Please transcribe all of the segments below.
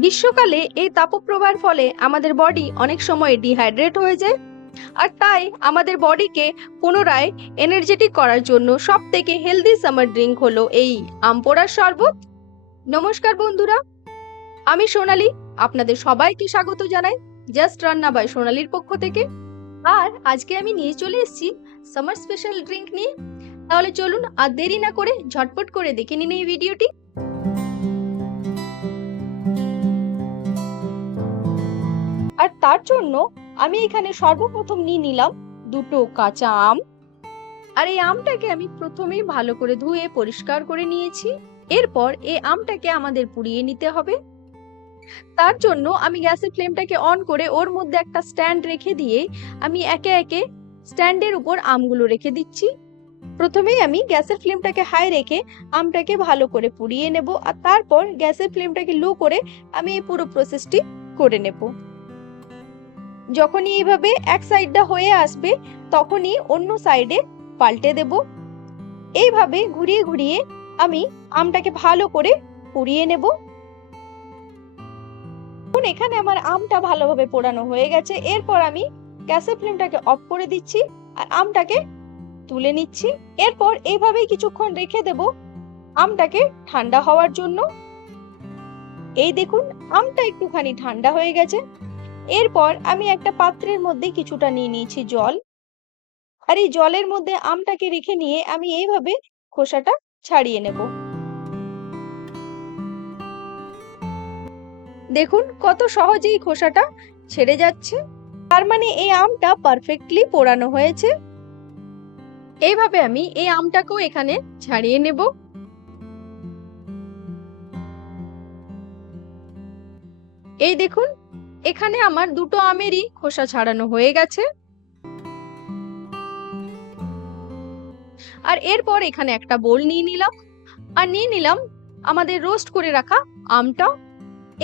গ্রীষ্মকালে এই তাপপ্রবাহের ফলে আমাদের বডি অনেক সময় ডিহাইড্রেট হয়ে যায়। আর তাই আমাদের বডিকে পুনরায় এনার্জেটিক করার জন্য সব থেকে হেলদি সামার ড্রিঙ্ক হলো এই আম পোড়ার শরবত। নমস্কার বন্ধুরা, আমি সোনালি, আপনাদের সবাইকে স্বাগত জানাই জাস্ট রান্না বাই সোনালির পক্ষ থেকে। আর আজকে আমি নিয়ে চলে এসেছি সামার স্পেশাল ড্রিঙ্ক নিয়ে। তাহলে চলুন আর দেরি না করে ঝটপট করে দেখে নিন এই ভিডিওটি। আর তার জন্য আমি এখানে সর্বপ্রথম নিয়ে নিলাম দুটো কাঁচা আম। আর এই আমটাকে আমি প্রথমেই ভালো করে ধুয়ে পরিষ্কার করে নিয়েছি। এরপর এই আমটাকে আমাদের পুড়িয়ে নিতে হবে। তার জন্য আমি গ্যাসের ফ্লেমটাকে অন করে ওর মধ্যে একটা স্ট্যান্ড রেখে দিয়ে আমি একে একে স্ট্যান্ডের উপর আমগুলো রেখে দিচ্ছি। প্রথমেই আমি গ্যাসের ফ্লেমটাকে হাই রেখে আমটাকে ভালো করে পুড়িয়ে নেব, আর তারপর গ্যাসের ফ্লেমটাকে লো করে আমি এই পুরো প্রসেসটি করে নেব। যখনই এইভাবে এক সাইডটা হয়ে আসবে তখনই অন্য সাইডে পাল্টে দেব। এইভাবে ঘুরিয়ে ঘুরিয়ে আমি আমটাকে ভালো করে পুড়িয়ে নেব। এখন এখানে আমার আমটা ভালোভাবে পোড়ানো হয়ে গেছে। এরপর আমি গ্যাসের ফ্লেমটাকে অফ করে দিচ্ছি আর আমটাকে তুলে নিচ্ছি। এরপর এইভাবেই কিছুক্ষণ রেখে দেব আমটাকে ঠান্ডা হওয়ার জন্য। এই দেখুন, আমটা একটুখানি ঠান্ডা হয়ে গেছে। এরপর আমি একটা পাত্রের মধ্যে কিছুটা নিয়ে নিয়েছি জল, আর এই জলের মধ্যে আমটাকে রেখে নিয়ে আমি এইভাবে খোসাটা ছাড়িয়ে নেব। দেখুন কত সহজেই খোসাটা ছেড়ে যাচ্ছে, তার মানে এই আমটা পারফেক্টলি পোড়ানো হয়েছে। এইভাবে আমি এই আমটাকেও এখানে ছাড়িয়ে নেব। এই দেখুন, এখানে আমার দুটো আমেরই খোসা ছাড়ানো হয়ে গেছে। আর এরপর এখানে একটা বোল নিয়ে নিলাম, আর নিয়ে নিলাম আমাদের রোস্ট করে রাখা আমটা।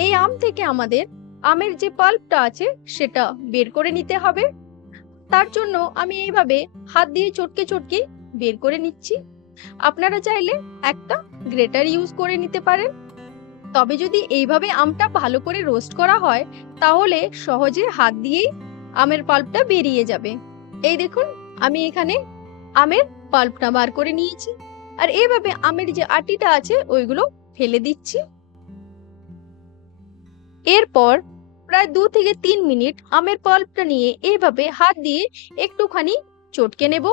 এই আম থেকে আমাদের আমের যে পাল্পটা আছে সেটা বের করে নিতে হবে। তার জন্য আমি এইভাবে হাত দিয়ে চটকে চটকে বের করে নিচ্ছি। আপনারা চাইলে একটা গ্রেটার ইউজ করে নিতে পারেন, তবে যদি এইভাবে আমটা ভালো করে রোস্ট করা হয় তাহলে সহজে হাত দিয়েই আমের পাল্পটা বেরিয়ে যাবে। এই দেখুন, আমি এখানে আমের পাল্পটা বার করে নিয়েছি, আর এইভাবে আমের যে আটিটা আছে ওইগুলো ফেলে দিচ্ছি। এরপর প্রায় 2 থেকে 3 মিনিট আমের পাল্পটা নিয়ে এইভাবে হাত দিয়ে একটুখানি চটকে নেব।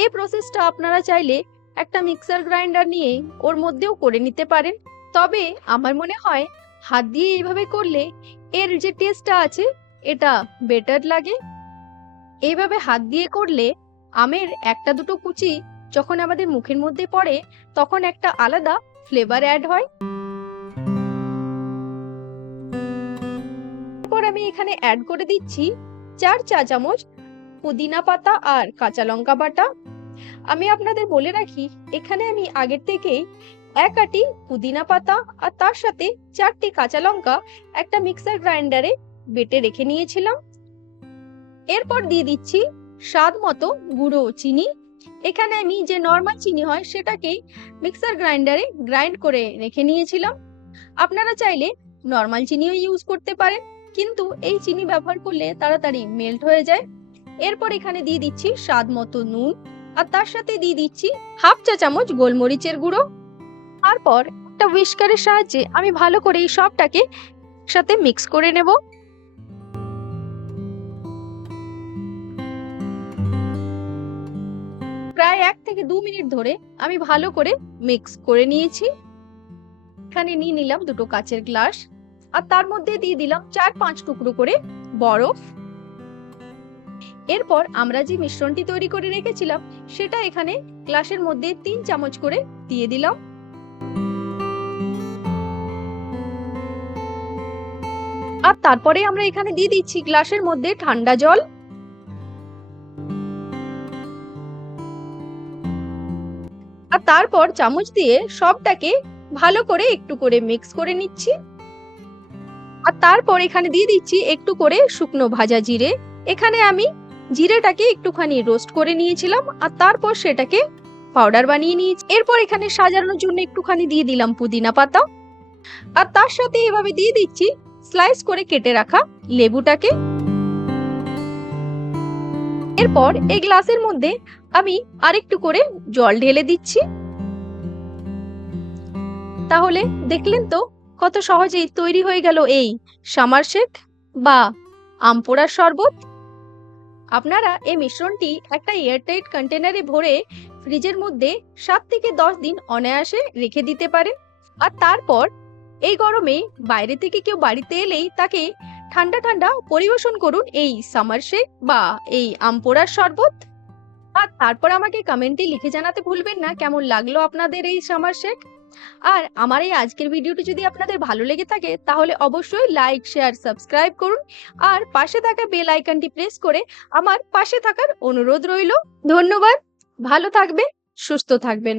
এই প্রসেসটা আপনারা চাইলে একটা মিক্সার গ্রাইন্ডার নিয়ে ওর মধ্যেও করে নিতে পারেন, তবে আমার মনে হয় হাত দিয়ে এইভাবে করলে এর যে টেস্টটা আছে এটা বেটার লাগে। এইভাবে হাত দিয়ে করলে আমের একটা দুটো কুচি যখন আমাদের মুখের মধ্যে পড়ে তখন একটা আলাদা ফ্লেভার অ্যাড হয়। এরপর আমি এখানে অ্যাড করে দিচ্ছি 4 চা চামচ পুদিনা পাতা আর কাঁচা লঙ্কা বাটা। আমি আপনাদের বলে রাখি, এখানে আমি আগের থেকেই এক আটি পুদিনা পাতা আর তার সাথে 4টি কাঁচা লঙ্কা একটা মিক্সার গ্রাইন্ডারে বেটে রেখে নিয়েছিলাম। এরপর দিয়ে দিচ্ছি স্বাদ মতো গুঁড়ো চিনি। এখানে আমি যে নর্মাল চিনি হয় সেটাকেই মিক্সার গ্রাইন্ডারে গ্রাইন্ড করে রেখে নিয়েছিলাম। আপনারা চাইলে নর্মাল চিনিও ইউজ করতে পারেন, কিন্তু এই চিনি ব্যবহার করলে তাড়াতাড়ি মেল্ট হয়ে যায়। এরপর এখানে দিয়ে দিচ্ছি স্বাদ মতো নুন, আর তার সাথে দিয়ে দিচ্ছি হাফ চা চামচ গোলমরিচের গুঁড়ো। তারপর একটা হুইস্কারের সাহায্যে আমি ভালো করে এই সবটাকে একসাথে মিক্স করে নেব। প্রায় 1 থেকে 2 মিনিট ধরে আমি ভালো করে মিক্স করে নিয়েছি। এখানে নিয়ে নিলাম দুটো কাচের গ্লাস, আর তার মধ্যে দিয়ে দিলাম 4-5 টুকরো করে বরফ। এরপর আমরা যে মিশ্রণটি তৈরি করে রেখেছিলাম সেটা এখানে গ্লাসের মধ্যে 3 চামচ করে দিয়ে দিলাম। আর তারপরে আমরা এখানে দিয়ে দিচ্ছি গ্লাসের মধ্যে ঠান্ডা জল। আর তারপর চামচ দিয়ে সবটাকে ভালো করে একটু করে মিক্স করে নিচ্ছি। আর তারপর এখানে দিয়ে দিচ্ছি একটু করে শুকনো ভাজা জিরে। এখানে আমি জিরেটাকে একটুখানি রোস্ট করে নিয়েছিলাম, আর তারপর সেটাকে পাউডার বানিয়ে নিয়েছি। এরপর এখানে সাজানোর জন্য একটুখানি দিয়ে দিলাম পুদিনা পাতা। আর তার সাথে এভাবে দিয়ে দিচ্ছি স্লাইস করে কেটে রাখা লেবুটাকে। এরপর এই গ্লাসের মধ্যে আমি আরেকটু করে জল ঢেলে দিচ্ছি। তাহলে দেখলেন তো কত সহজেই তৈরি হয়ে গেল এই সামার শেক বা আম পোড়ার শরবত। আপনারা এই মিশ্রণটি একটা এয়ারটাইট কন্টেনারে ভরে ফ্রিজের মধ্যে 7 থেকে 10 দিন অনায়াসে রেখে দিতে পারেন। আর তারপর এই গরমে বাইরে থেকে কেউ বাড়িতে এলেই তাকে ঠান্ডা ঠান্ডা পরিবেশন করুন এই সামার শেক বা এই আম পোড়ার শরবত। আর তারপর আমাকে কমেন্টে লিখে জানাতে ভুলবেন না কেমন লাগলো আপনাদের এই সামার শেক। আর আমার এই আজকের ভিডিওটি যদি আপনাদের ভালো লেগে থাকে তাহলে অবশ্যই লাইক, শেয়ার, সাবস্ক্রাইব করুন। আর পাশে থাকা বেল আইকনটি প্রেস করে আমার পাশে থাকার অনুরোধ রইল। ধন্যবাদ। ভালো থাকবেন, সুস্থ থাকবেন।